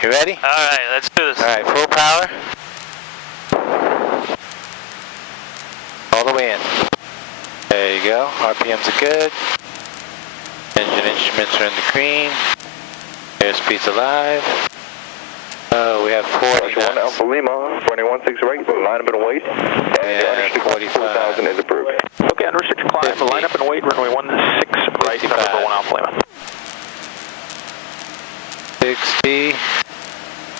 You ready? All right, let's do this. All right, full power. All the way in. There you go. RPMs are good. Engine instruments are in the green. Airspeed's alive. Oh, we have 40 knots. 1 Alpha Lima, 21.6 right, line up and wait. And 45. 4,000 is approved. Okay, under 6 climb, 50. line up and wait, runway 16 right, 55. number 1 Alpha Lima. 60.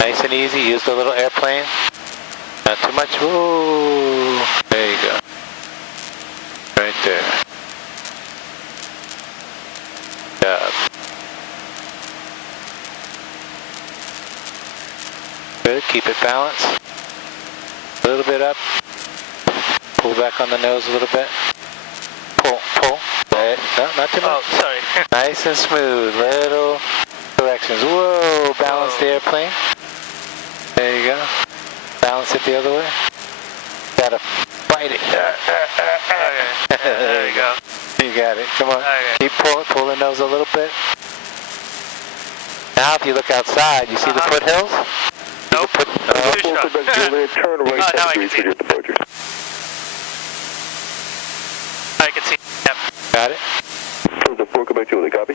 Nice and easy. Use the little airplane. Not too much. Ooh. There you go. Right there. Good job. Good. Keep it balanced. A little bit up. Pull back on the nose a little bit. Pull. No, not too much. Oh, sorry. Nice and smooth. Little corrections. Whoa. Balance the airplane. There you go. Balance it the other way. Gotta fight it. Okay. There you go. You got it. Come on. Okay. Keep pull the nose a little bit. Now if you look outside, you see the foothills? Nope. Turn right now I 10 can degrees see. for your departure. I can see. Yep. Got it? The 4 Quebec Juliet, copy.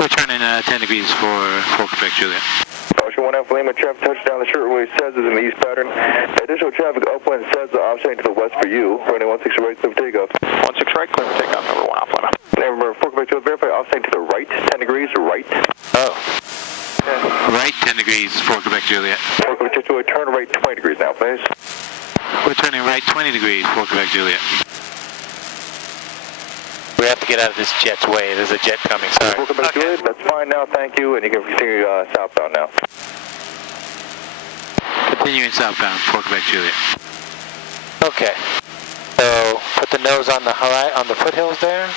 We're turning 10 degrees for Quebec Juliet. Ocean 1 Alpha Lima, traffic touchdown, the shortwave says is in the east pattern. Additional traffic upwind says the offsetting to the west for you. Running 16 right, clear for takeoff. 16 right, clear for takeoff, number 1 Alpha Lima. Number 4 Quebec Juliet, verify offsetting to the right, 10 degrees right. Oh. Right 10 degrees for Quebec Juliet. 4 Quebec Juliet, turn right 20 degrees now, please. We're turning right 20 degrees for Quebec Juliet. We have to get out of this jet's way. There's a jet coming. Sorry. 4 Quebec Juliet, that's fine now, thank you, and you can continue southbound now. Continuing southbound for Quebec Juliet. Okay. So put the nose on the foothills there.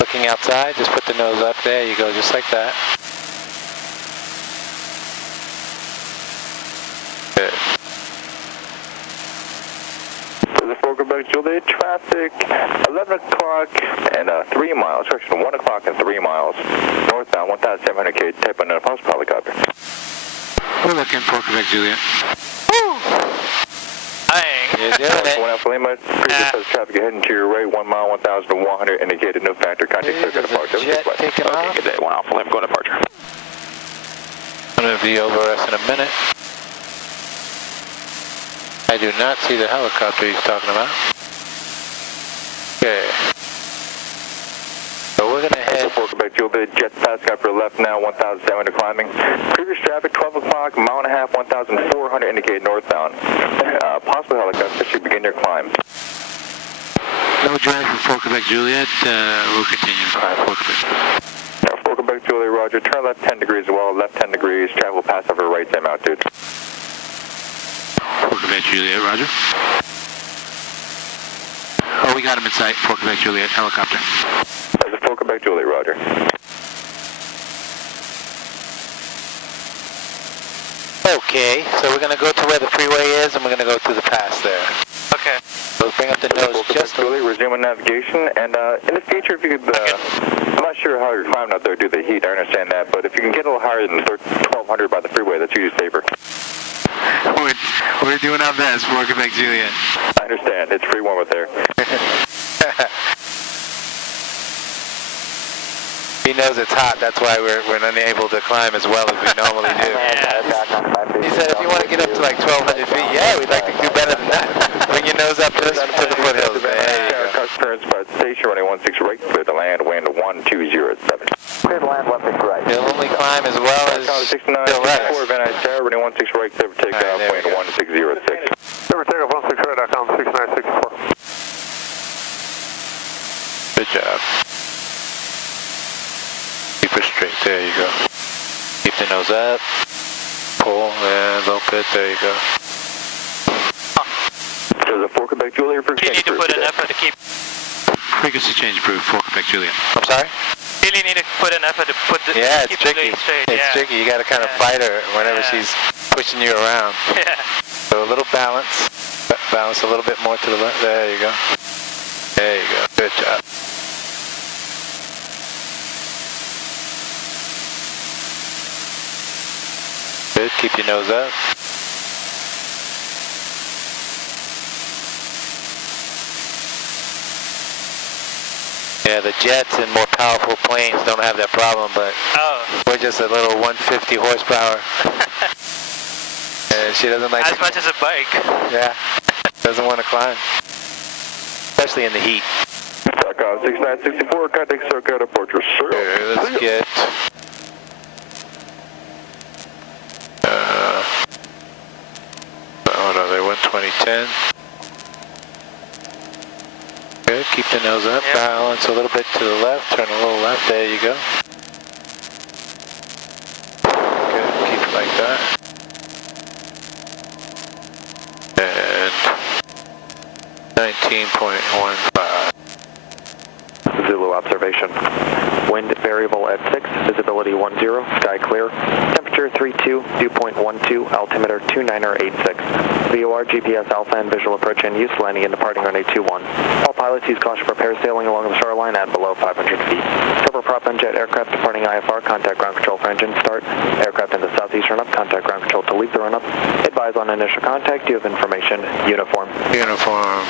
Looking outside, just put the nose up. There you go, just like that. Good. The 4 Quebec Juliet, traffic 11 o'clock and 3 miles, correction, 1 o'clock and 3 miles, northbound, 1,700 type on a post helicopter. We're looking for Quebec Juliet. Dang. You're doing it. 1 Alpha Lima, previous says traffic ahead and to your right, 1 mile, 1,100, indicated no factor, contact There's circuit a departure. jet taking Okay, off. good day, 1 Alpha Lima, go departure. I'm going to be over us in a minute. I do not see the helicopter he's talking about. Okay. So we're going to head... 4 Quebec Juliet, jet fast got for left now, 1,700 climbing. Previous traffic, 12 o'clock, mile and a half, 1,400, indicated northbound. Possible helicopter should begin your climb. No drive for Quebec Juliet. We'll continue to climb for Quebec. 4 Quebec Juliet, roger. Turn left 10 degrees as well, left 10 degrees. Travel will pass over right, same altitude. For Quebec Juliet, roger. Oh, we got him in sight. For Quebec Juliet, helicopter. There's a 4 Quebec Juliet, roger. Okay, so we're going to go to where the freeway is, and we're going to go through the pass there. Okay. So bring up the nose just a Juliet, resuming navigation, and in the future, if you could, I'm not sure how you're climbing out there due to the heat, I understand that, but if you can get a little higher than 1,200 by the freeway, that's usually safer. We're doing our best for Quebec Juliet. I understand, it's pretty warm out there. He knows it's hot, that's why we're unable to climb as well as we normally do. He said if you want to get up to like 1,200 feet, yeah, we'd like to do better than that. Bring your nose up to the foothills. There you go. Current spot station, running 16 right, clear to land, wind 1207. Clear to land, 16 right. He'll only climb as well as 69, Bill Rex. 4 Van Nuys Tower, running 16 right, clear for takeoff, All right, wind 1606. Clear for takeoff, 16 right.com, 6964. Good job. Keep it straight, there you go. Keep the nose up. Pull, yeah, a little bit, there you go. There's a 4 Quebec Juliet for You need to put an effort to keep... Frequency change approved for Quebec Juliet. I'm sorry? Really need to put an effort to put the... Yeah, keep it's the tricky. blade straight. It's yeah. tricky. You got to kind of fight her whenever she's pushing you around. Yeah. So a little balance. Balance a little bit more to the left. There you go. There you go. Good job. Good, keep your nose up. Yeah, the jets and more powerful planes don't have that problem, but we're just a little 150 horsepower. And she doesn't like as much as a bike. Yeah, doesn't want to climb, especially in the heat. SARCOM 6964, contact SoCal Airport, your sir. Okay, let's get oh no, they went 2010. Good, keep the nose up, balance a little bit to the left, turn a little left, there you go. Good, keep it like that. And 19.15. Zulu observation. Wind variable at 6, visibility 10, sky clear. Temperature 32, dew point 12, altimeter 2986. VOR, GPS alpha and visual approach in use, landing and departing runway 21. All pilots use caution for parasailing along the shoreline at below 500 feet. Cover prop and jet aircraft departing IFR, contact ground control for engine start. Aircraft in the southeast run up, contact ground control to leave the run up. Advise on initial contact, you have information, uniform. Uniform.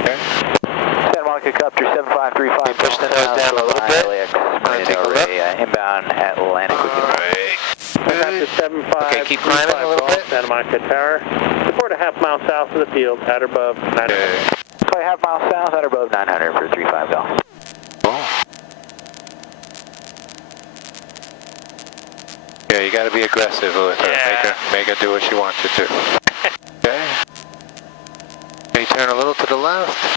Okay. Santa Monica Copter 7535. Push the nose down a little bit. Take a look. Inbound Atlantic. Alright. Okay, keep climbing a little bit. Santa Monica Tower. Report a half mile south of the field, at or above 900. Okay. Play half mile south, at or above 900 for 35 Golf. Yeah, you gotta be aggressive with her. Yeah. Make her do what she wants you to. Okay. Okay, turn a little to the left.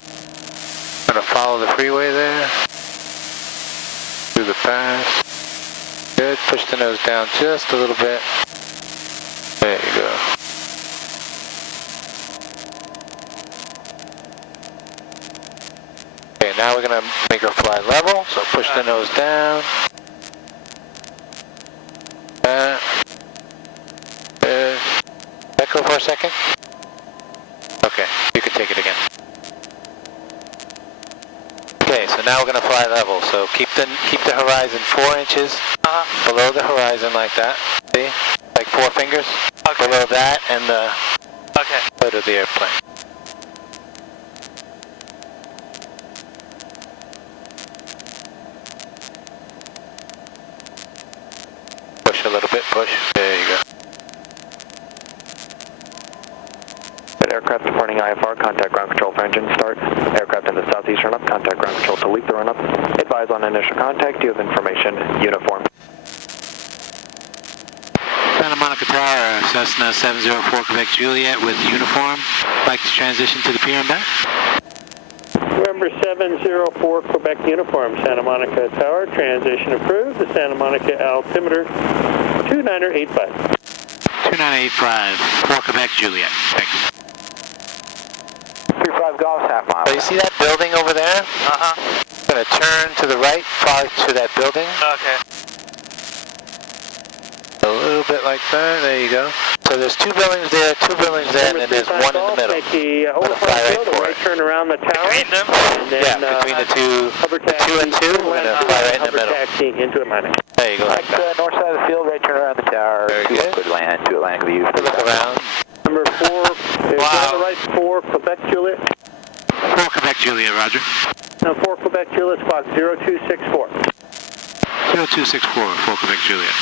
Gonna follow the freeway there. Through the pass. Good. Push the nose down just a little bit. There you go. Okay, now we're gonna make her fly level. So push the nose down. Let go for a second. Okay, you can take it again. Okay, so now we're gonna fly level. So keep the horizon 4 inches below the horizon like that. See, like 4 fingers below that and the hood of the airplane. Push a little bit. Push. There you go. Aircraft departing IFR, contact ground control for engine start. Aircraft in the southeast run up, contact ground control to leave the run up. Advise on initial contact, you have information, uniform. Santa Monica Tower, Cessna 704 Quebec Juliet with uniform. Like to transition to the pier and back. November 704 Quebec uniform, Santa Monica Tower, transition approved. The Santa Monica altimeter 2985. 2985 for Quebec Juliet. Thanks. 35 Golf, half mile. So you see that building over there? Gonna turn to the right, far to that building. Okay. A little bit like that. There you go. So there's 2 buildings there, 2 buildings there, and then there's one in the middle. Make the Gonna fly right for it. turn around the tower. Between them? And then, Yeah, between the 2 and 2, we're gonna fly right in the middle. Taxiing into Atlantic. There you go, like that. North side of the field, right turn around the tower. Very to good. Liquid land, to Atlantic view. Look around. Number 4, Wow. the right 4 Quebec Juliet. 4 Quebec Juliet, roger. Now 4 Quebec Juliet, squawk 0264. 0264 for Quebec Juliet.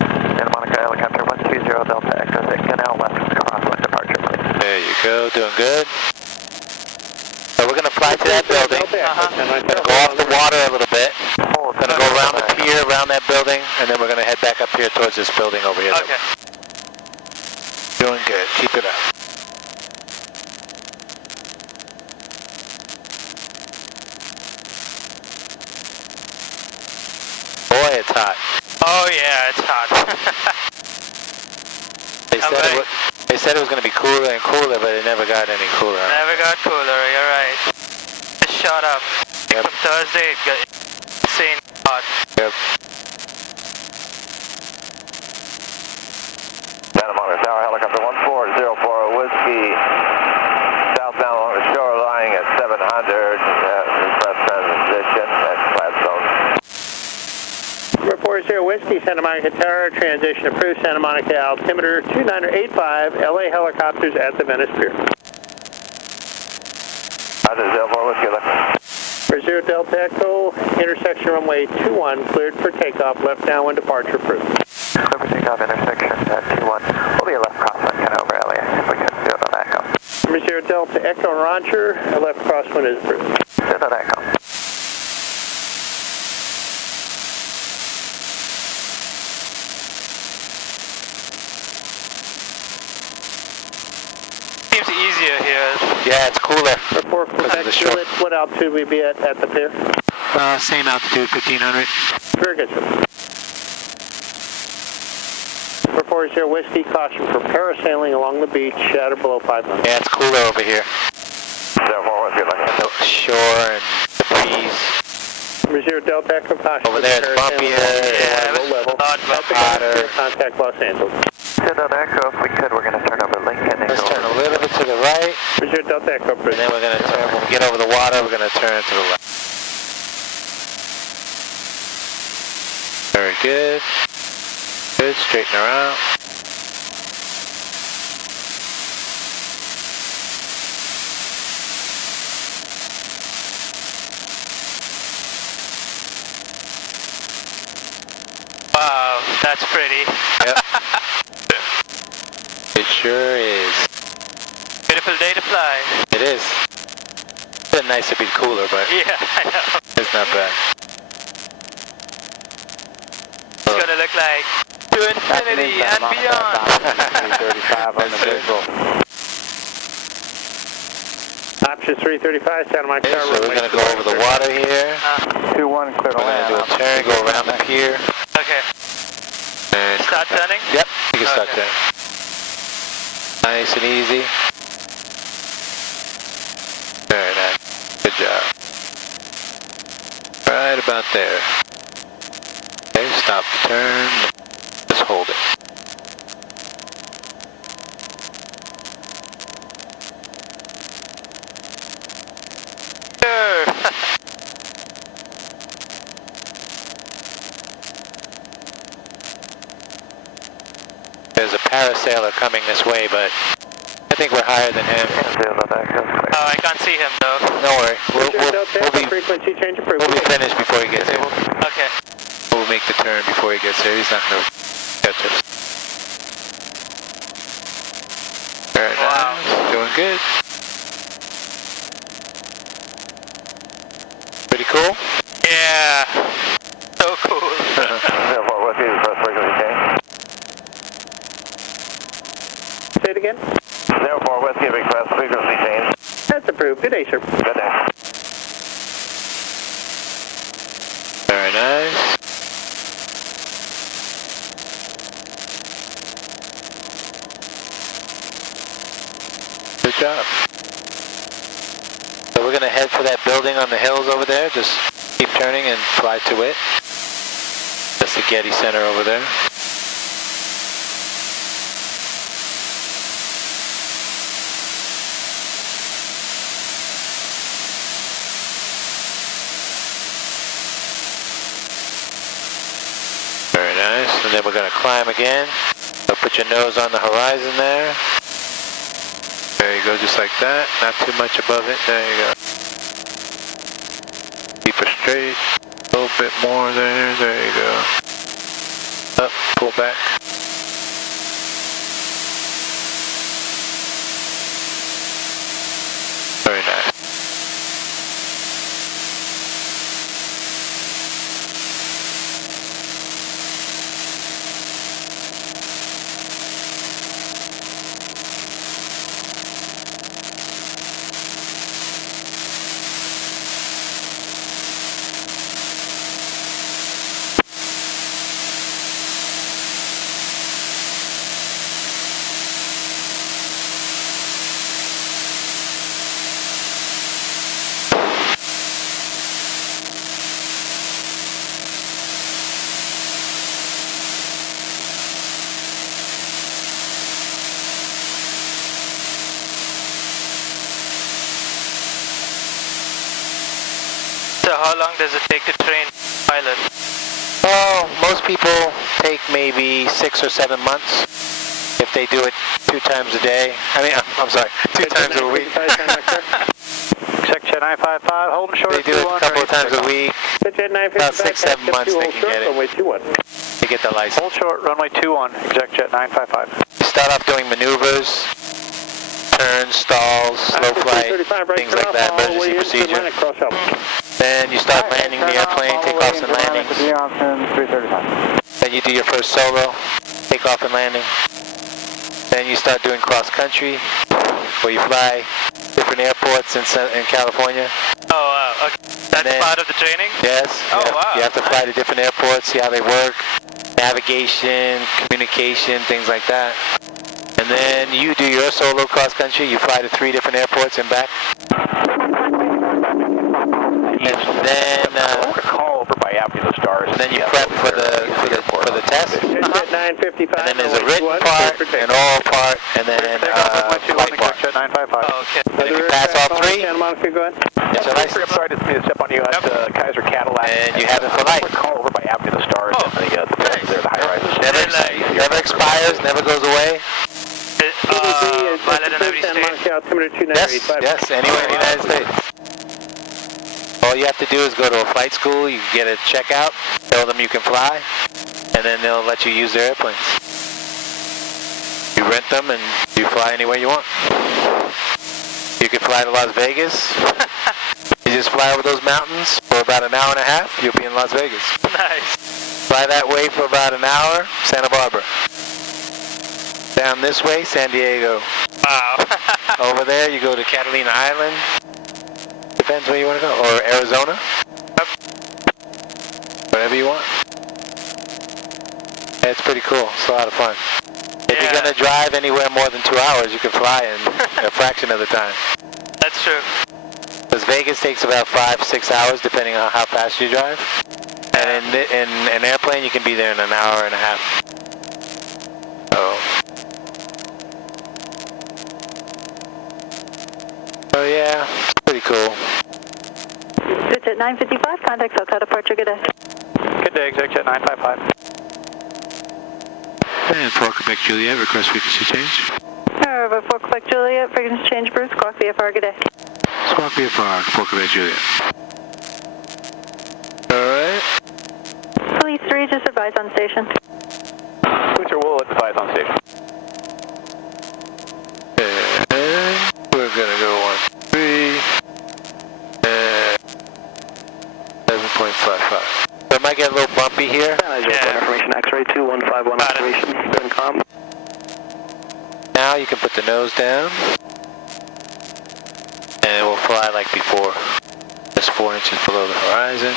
Santa Monica helicopter 120 Delta Echo 6, canal left crosswind departure, please. There you go, doing good. So we're gonna fly to that building. Gonna go off the water a little bit. Gonna go around the pier, around that building, and then we're gonna head back up here towards this building over here. Okay. Doing good, keep it up. Boy, it's hot. Oh yeah, it's hot. They said it was going to be cooler and cooler, but it never got any cooler. Never got cooler, you're right. It shot up. Yep. From Thursday, it got insane hot. Yep. Santa Monica Tower, helicopter 1404 Whiskey, southbound along the shoreline at 700, request transition at Gladstone. Report 0 Whiskey, Santa Monica Tower, transition approved, Santa Monica altimeter 2985, LA helicopters at the Venice Pier. For 0 Delta Echo, intersection runway 21, cleared for takeoff, left downwind departure approved. Clear for takeoff, intersection at 21. We'll be a left crosswind, kind of over LAX if we could. 0 Delta Echo. Number 0 Delta Echo, Roger, a left crosswind is approved. 0 Delta Echo. Seems easier here. Yeah, it's cooler. For Quebec, Juliet, what altitude we be at the pier? Same altitude, 1500. Very good, sir. For 40 Whiskey, caution for parasailing along the beach, shadow below 5 miles. Yeah, it's cooler over here. The shore and the breeze. Number 0 Delta Echo, caution Over for there it's parasailing bumpier. along low level. Hotter. Contact Los Angeles. 0 Delta Echo, if we could, we're going to turn over Lincoln and Let's go turn a little bit to the right, Number 0 Delta Echo, and then we're going to turn, when we get over the water, we're going to turn to the left. Very good. Good, straighten her out. Wow, that's pretty. Yep. It sure is. Beautiful day to fly. It is. It's been nice to be cooler, but Yeah, I know. it's not bad. It's gonna look like to infinity and beyond. 335 on the visual. Option 335, Santa Monica Okay, Tower, so we're runway going to go over the water here. 2-1, clear to We're going to do a turn, go around the pier. Okay. And Start turning? Yep, you can start Okay. turning. Nice and easy. Very nice. Good job. Right about there. Okay, stop the turn. Just hold it. Sure. There's a parasailer coming this way, but I think we're higher than him. Oh, I can't see him though. Don't worry. Number 0 Delta Echo, frequency change approved. We'll be finished before he gets here. Okay. We'll make the turn before he gets here. He's not going to catch us. Very Wow. nice. Doing good. Pretty cool? Yeah. So cool. Say it again. 04 Whiskey, request frequency change. That's approved. Good day, sir. Good day. Very nice. Good job. So we're going to head for that building on the hills over there. Just keep turning and fly to it. That's the Getty Center over there. Very nice. And then we're going to climb again. So put your nose on the horizon there. There you go, just like that. Not too much above it. There you go. Keep her straight. A little bit more there. There you go. Up, pull back. Very nice. So how long does it take to train pilot? Oh, most people take maybe 6 or 7 months if they do it 2 times a day. I mean, I'm sorry, 2 times a week. Check Jet 955, hold short. They do it a couple of times a week. About 6, 7 months they can get it. Runway 21. To get the license. Hold short, runway 21, exec Jet 955. You start off doing maneuvers, turns, stalls, slow flight, things like that, emergency procedure. Then you start landing the airplane, takeoffs and landings. Then you do your first solo, takeoff and landing. Then you start doing cross country, where you fly different airports in California. Oh, wow. Okay. That's part of the training? Yes. Oh, wow. You have to fly to different airports, see how they work, navigation, communication, things like that. And then you do your solo cross country. You fly to 3 different airports and back. And then call over by after the stars. And then you prep for the test. And then there's a written part, an oral part, and then flight part. Oh, okay. And if you pass all 3, Santa Monica, go ahead. it's your license. Sorry to step on you at Kaiser Cadillac. And you have it for life. Call over by after the stars. Oh, and the high rises. Never expires, never goes away. Valid in every state? Yes, anywhere in the United States. All you have to do is go to a flight school, you get a checkout, tell them you can fly, and then they'll let you use their airplanes. You rent them and you fly anywhere you want. You can fly to Las Vegas. You just fly over those mountains for about an hour and a half, you'll be in Las Vegas. Nice. Fly that way for about an hour, Santa Barbara. Down this way, San Diego. Wow. Over there, you go to Catalina Island. Depends where you want to go. Or Arizona. Yep. Whatever you want. Yeah, it's pretty cool. It's a lot of fun. If you're going to drive anywhere more than 2 hours, you can fly in a fraction of the time. That's true. Because Vegas takes about 5-6 hours, depending on how fast you drive. And in an airplane, you can be there in an hour and a half. So yeah, it's pretty cool. It's at 9:55, contact SoCal departure, good day. Good day, exec Jet 955. And 4 Quebec Juliet, request frequency change. Over 4 Quebec Juliet, frequency change, Bruce, squawk VFR, good day. Squawk VFR, 4 Quebec Juliet. Alright. Police 3, just advise on station. Booster will advise on station. And we're gonna go 13 and 7.55. So it might get a little bumpy here. Information X-ray 2151 observation. Wincom. Now you can put the nose down. And we'll fly like before. Just 4 inches below the horizon.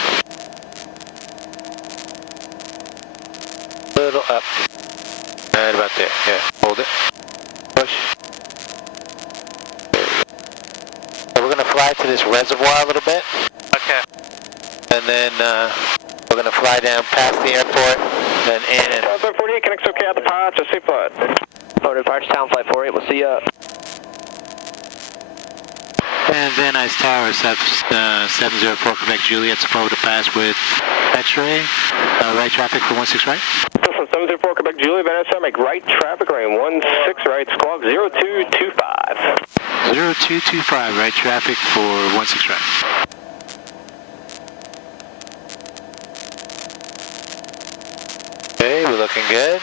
Little up. Right about there. Yeah. Hold it. Push. There you go. So we're gonna fly to this reservoir a little bit. Okay. And then we're gonna fly down past the airport, then in and 48 connects okay at the patch, just safe flight. Motor departure town flight 48, we'll see ya. And Van Nuys Tower, 704 Quebec Juliet, supposed to pass with X-ray. Right traffic for 16 right. 704 Quebec Juliet, Van Nuys, make right traffic running 16 right, squawk 0225. 0225, right traffic for 16 right. okay, we're looking good.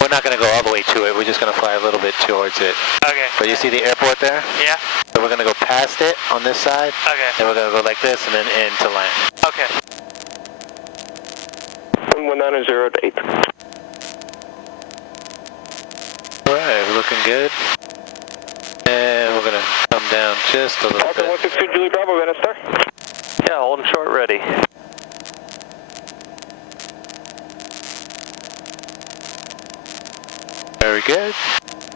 We're not gonna go all the way to it, we're just gonna fly a little bit towards it. Okay. But you see the airport there? Yeah. So we're gonna go past it on this side. Okay. Then we're gonna go like this and then in to land. Okay. 11908. Alright, we're looking good. And we're gonna come down just a little Falcon bit. 162 Julie Bravo, Van Nuys, sir. Yeah, holding short ready. Very good.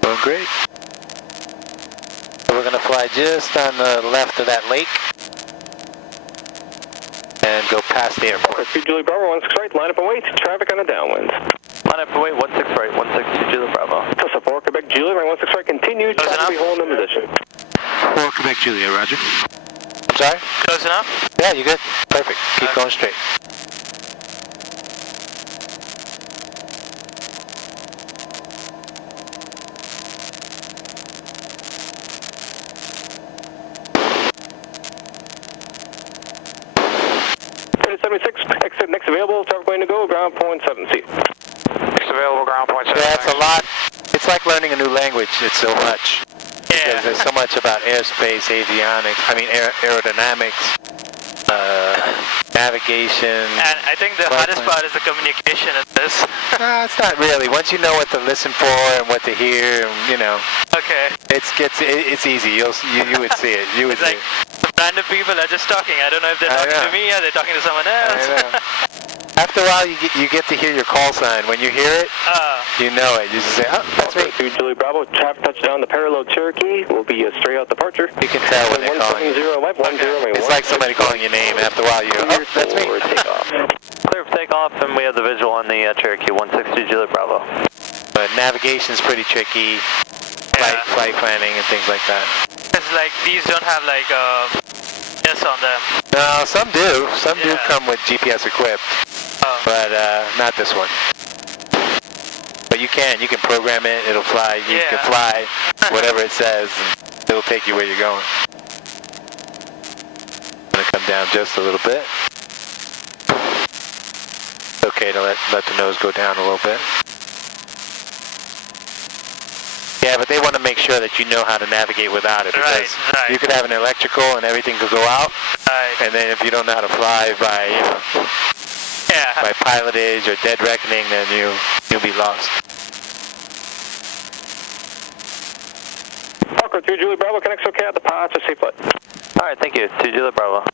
Going great. So we're going to fly just on the left of that lake and go past the airport. 2 Julie Bravo, 16 right, line up and wait. Traffic on the downwind. Line up and wait, 16 right, 162 Juliet Bravo. Tulsa 4 Quebec Juliet, 16 right, continue. Traffic will be holding in position. 4 Quebec Juliet, roger. I'm sorry? Close enough? Yeah, you good. Perfect. Keep going straight. Exit next available, target plane to go, ground point 7C. Next available, ground point 7. Yeah, it's a lot. It's like learning a new language. It's so much. Yeah. Because there's so much about airspace, avionics, aerodynamics, navigation. And I think the hardest part is the communication of this. No, it's not really. Once you know what to listen for and what to hear, and, you know, Okay. it's easy. You would see it. You would It's see like it. random people are just talking. I don't know if they're talking to me or they're talking to someone else. I know. After a while, you get to hear your call sign. When you hear it, you know it. You just say, "Oh, that's me." To Julie Bravo, traffic touchdown the parallel Cherokee will be a straight out departure. You can tell when they're calling you. 170, It's like somebody calling your name. After a while, you go, "Oh, that's me." Clear for takeoff, and we have the visual on the Cherokee 160 Juliet Bravo. But navigation's pretty tricky. Flight planning and things like that. It's like these don't have like GPS on them. No, some do. Some do come with GPS equipped. But not this one. But you can program it, it'll fly, you can fly whatever it says, and it'll take you where you're going. I'm gonna come down just a little bit. It's okay to let the nose go down a little bit. Yeah, but they want to make sure that you know how to navigate without it, because you could have an electrical and everything could go out, and then if you don't know how to fly by, you know, by pilotage or dead reckoning, then you'll be lost. Parker 2 Julie Bravo, connects okay at the path to safe flight. Alright, thank you. 2 Juliet Bravo.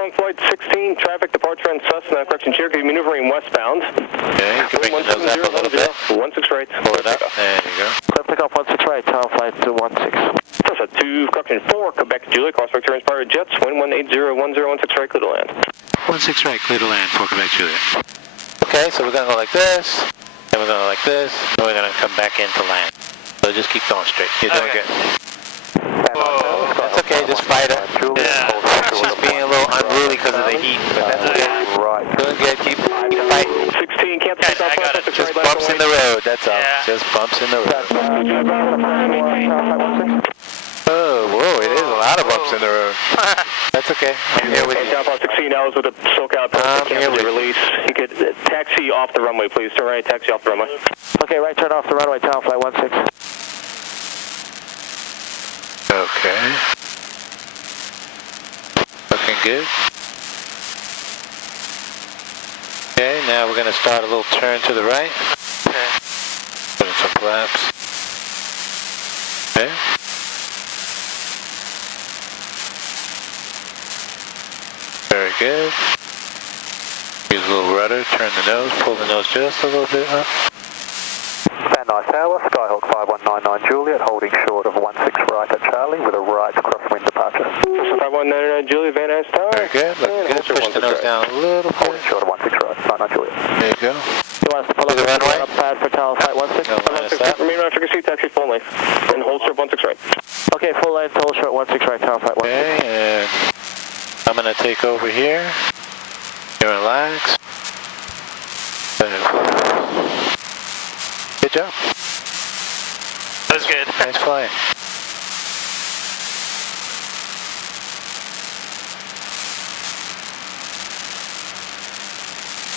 On flight 16, traffic departure in Cessna, correction Cherokee, maneuvering westbound. Okay, you can bring the nose up a little bit. 16 right. Pull it up. There you go. Clear takeoff 16 right, tower flight to 16. Cessna 2, correction 4, Quebec Julie, cross vector inspired jets, wind 1801016 right, clear to land. 16 right, clear to land for Quebec Juliet. Okay, so we're going to go like this, then we're going to go like this, then we're going to come back into land. So just keep going straight. You're doing good. That's okay, just fight it. She's being a little unruly because of the heat, but that's okay. Doing good, keep fighting. 16, cancel takeoff, Just bumps in the road, that's all. Just bumps in the road. Oh, whoa, it is a lot of bumps in the road. That's okay. I'm here with you. Down 16 hours with a SoCal cancel release. You could taxi off the runway, please. Turn right, taxi off the runway. Okay, right turn off the runway, tower flight 16. Okay. Looking good. Okay, now we're going to start a little turn to the right. Put in some flaps. Okay. Very good. Use a little rudder, turn the nose, pull the nose just a little bit up. Van Nuys Tower, Skyhawk 5199 Juliet, holding short of 16 right at Charlie with a right crosswind departure. 5199 Juliet, Van Nuys Tower. Very good, looking good. Push the nose down a little bit. Holding short of 16 right, 99 Juliet. There you go. You want us to pull up the runway? Pad for tower flight 16? Remain right, frequency, taxi full length. And hold short 16 right. Okay, full length, hold short 16 right, tower flight 16. Okay, and I'm going to take over here. You relax. Good job. That was good. Nice flying.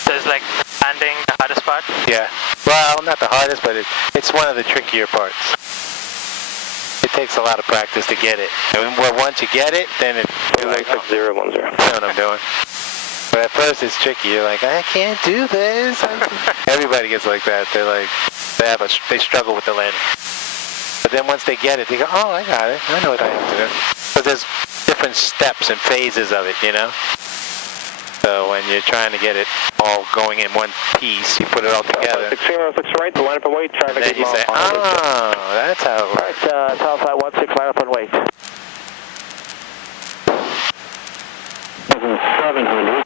So it's like landing the hardest part? Yeah. Well, not the hardest, but it's one of the trickier parts. It takes a lot of practice to get it. And once you get it, then you're like, oh, 010. I know what I'm doing. But at first it's tricky. You're like, I can't do this. Everybody gets like that. They're like, they struggle with the landing. But then once they get it, they go, oh, I got it. I know what I have to do. But there's different steps and phases of it, you know? So when you're trying to get it all going in one piece, you put it all together. 16 right, line up and wait. And then you say, oh, that's how it works. Alright, tower flight 16, line up and wait. 700.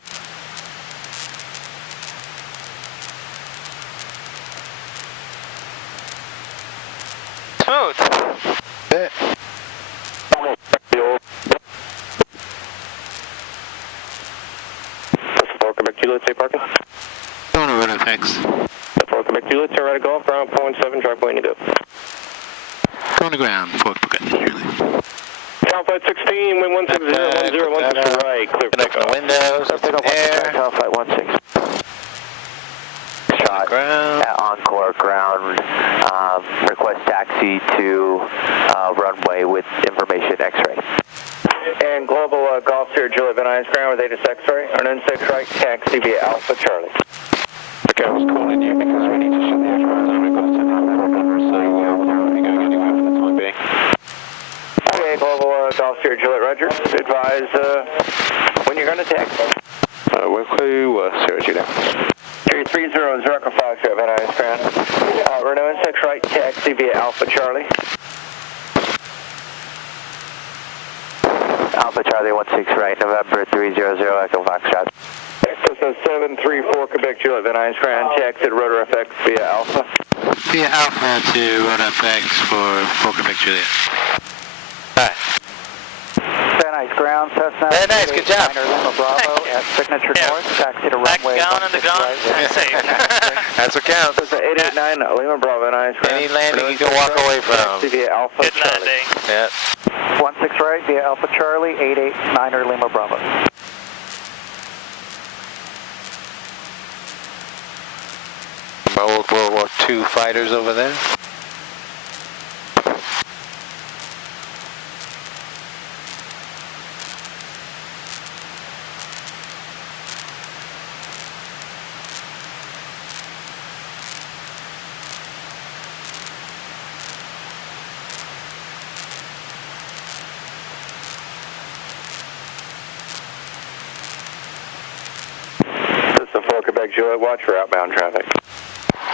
Smooth. Good. Juliet, stay parking. Going to ROTOR FX. 4 Quebec Juliet, turn right at Golf, ground 0.7, drive point, need up. Going to ground, 4 Quebec Juliet. Town flight 16, wind 160, 1016 right, clear for Open the windows, Pick up air. Tower Flight 16. Shot Ground. at Encore ground. Request taxi to runway with information X-ray. And Global Golf Sierra Juliet, Van Nuys ground with 86 right, or 96 right, taxi via Alpha Charlie. Okay, I was calling you because we need to shut the aircraft down. We've got to cover, so there won't be going anywhere for the time being. Okay, Global Golf Sierra Juliet, Roger. Advise when you're going to taxi. We're through Sierra Juliet. 330 Zerka Fox, Van Nuys ground. Renault 96 right, taxi via Alpha Charlie. Alpha Charlie 16 right, November 300 Echo Foxtrot. This is 734 Quebec Juliet, Van Nuys ground, taxi at ROTOR FX via Alpha. Via Alpha to ROTOR FX for 4 Quebec Juliet. Alright. Van Nuys ground, Cessna. Very nice, good job. Lima Bravo at Signature North, taxi to Back runway. down on the ground and safe. That's what counts. This is 889 Lima Bravo, Van Nuys ground. Any landing you can walk away from. Taxi via Alpha Good Charlie. landing. Yep. 16 right via Alpha Charlie, 889er Lima Bravo. Old World War II fighters over there. This is 4 Quebec Juliet, watch for outbound traffic.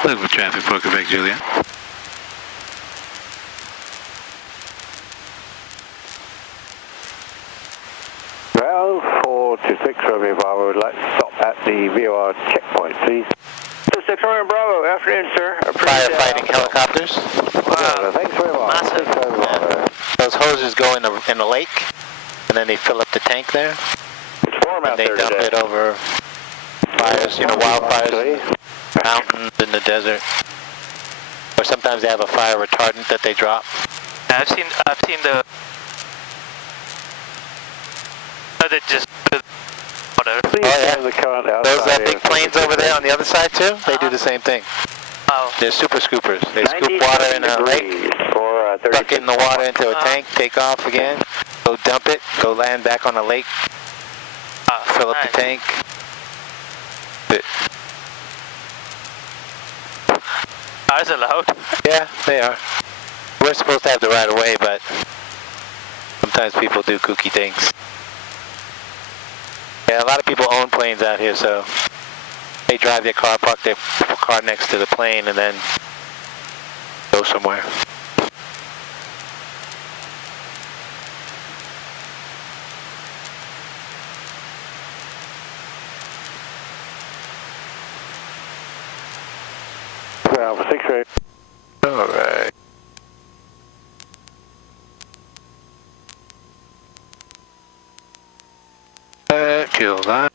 Look for traffic, 4 Quebec Juliet. Ground 426 Romeo Bravo would like to stop at the VOR checkpoint, please. 6 Romeo Bravo, afternoon, sir. Firefighting helicopters. Wow. Thanks very much. Massive. Thanks very much. Those hoses go in the lake, and then they fill up the tank there. It's warm out And they there dump today. it over fires, wildfires, mountains in the desert. Or sometimes they have a fire retardant that they drop. I've seen the. Oh, they just water. Please yeah. turn the current Those outside big planes over there on the other side too, they do the same thing. Oh. They're super scoopers. They scoop water in a lake, Or suck it in the water into a tank, take off again, go dump it, go land back on a lake, fill up the tank. Cars allowed? Yeah, they are. We're supposed to have the right of way, but sometimes people do kooky things. Yeah, a lot of people own planes out here, so they drive their car, park their car next to the plane, and then go somewhere. Alpha 6 right. All right. Fuel line.